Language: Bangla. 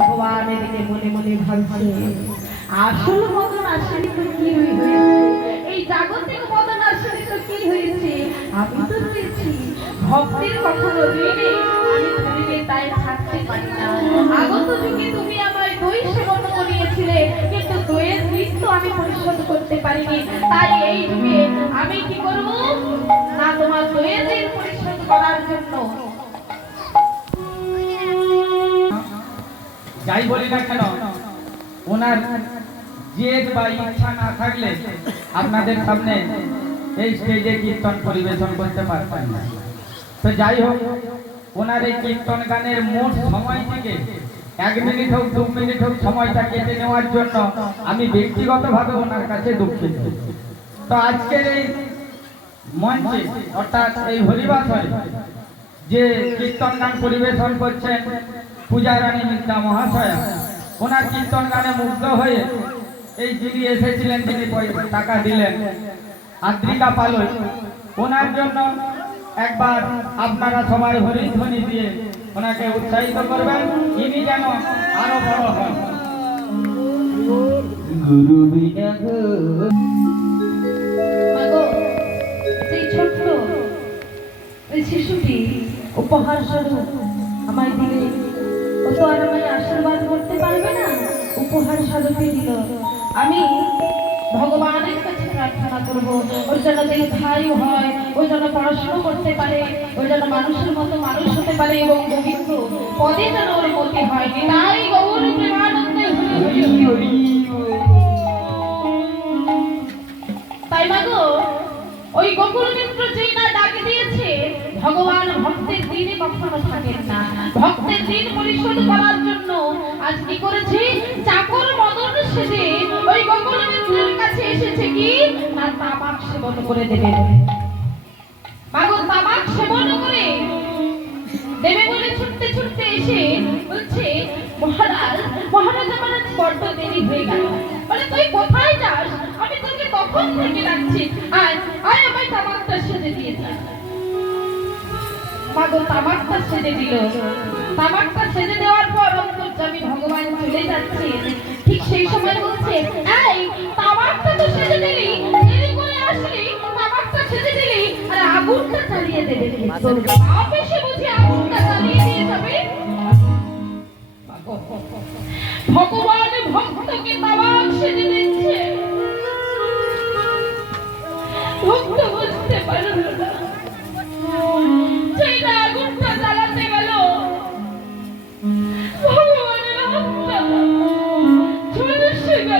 ভগবান এদিকে মনে মনে ভাবছে। আসল মদন আসেনি তো কি হয়েছে? এই জাগতিক মদন আসেনি তো কি হয়েছে? আমি তো রয়েছি ভক্তির কখনো দিনে আমি ধরিলে তাই থাকতে পারি না। আগত যুগে তুমি আমায় দই সেবন করিয়েছিলে, কিন্তু দইয়ের ঋণ আমি পরিশোধ করতে পারিনি। তাই এই যুগে আমি কি করব? যাই বলি না কেন? ওনার জেদ বা ইচ্ছা না থাকলে আপনাদের সামনে এই স্টেজে কীর্তন পরিবেশন করতে পারতেন না। তো যাই হোক, ওনার এই কীর্তন গানের মোট সময় থেকে এক মিনিট হোক, দু মিনিট হোক সময়টা কেটে নেওয়ার জন্য আমি ব্যক্তিগতভাবে ওনার কাছে দুঃখিত। তো আজকের এই মঞ্চে, অর্থাৎ এই হরিবাস হলে যে কীর্তন গান পরিবেশন করছেন পূজারানী মিত্রা মহাশয়া। ওনার কীর্তন গানে মুগ্ধ হয়ে এই যিনি এসেছিলেন তিনি পয়সা টাকা দিলেন আদ্রিকা পালন ওনার জন্য একবার আপনারা সবাই হরিধ্বনি দিয়ে ওনাকে উৎসাহিত করবেন। ইনি যেন আরও বড় হন। গুরু সেই ছোট্ট ওই শিশুটি উপহার স্বরূপ উপহার স্বরূপই দিল। আমি ভগবানের কাছে প্রার্থনা করব। ওর যেন দীর্ঘায়ু হয়, ও যেন পড়াশোনা করতে পারে, ও যেন মানুষের মতো মানুষ হতে পারে এবং গোবিন্দ পদে যেন ওর মতে হয়। তাই গৌর প্রেমানন্দে তাই মাগো ওই গোকুল মিত্র যেই না ডাক দিয়েছে, ভগবান ভক্তের দিনে কখনো থাকেন না। ভক্তের দিন পরিশোধ করার জন্য আজ কি করেছে? মদন ওই গোকুল মিত্রের কাছে এসেছে কি? না তামাক সেবন করে দেবে। মাগো তামাক সেবন করে দেবে বলে ছুটতে ছুটতে এসে বলছে, মহারাজ মহারাজ আমার বড্ড দেরি হয়ে গেল। বলে, তুই কোথায় যাস? আমি তোকে কখন থেকে ডাকছি? আয় আয় আমায় তামাকটা সেজে দিয়ে মাগো তামাকটা সেজে দিল। তামাকটা সেজে দেওয়ার পর অন্তর্যামী ভগবান চলে যাচ্ছে সেই সময় বলছে, এই, তামাকটা তো সেজে দিলি। দেরি করে আসলি, তামাকটা সেজে দিলি, আর আগুনটা জ্বালিয়ে দেবে। তোর বাপ এসে বুঝি আগুনটা জ্বালিয়ে দিয়ে যাবে? ভগবান ভক্তকে তামাক সেজে দিচ্ছে। ভক্ত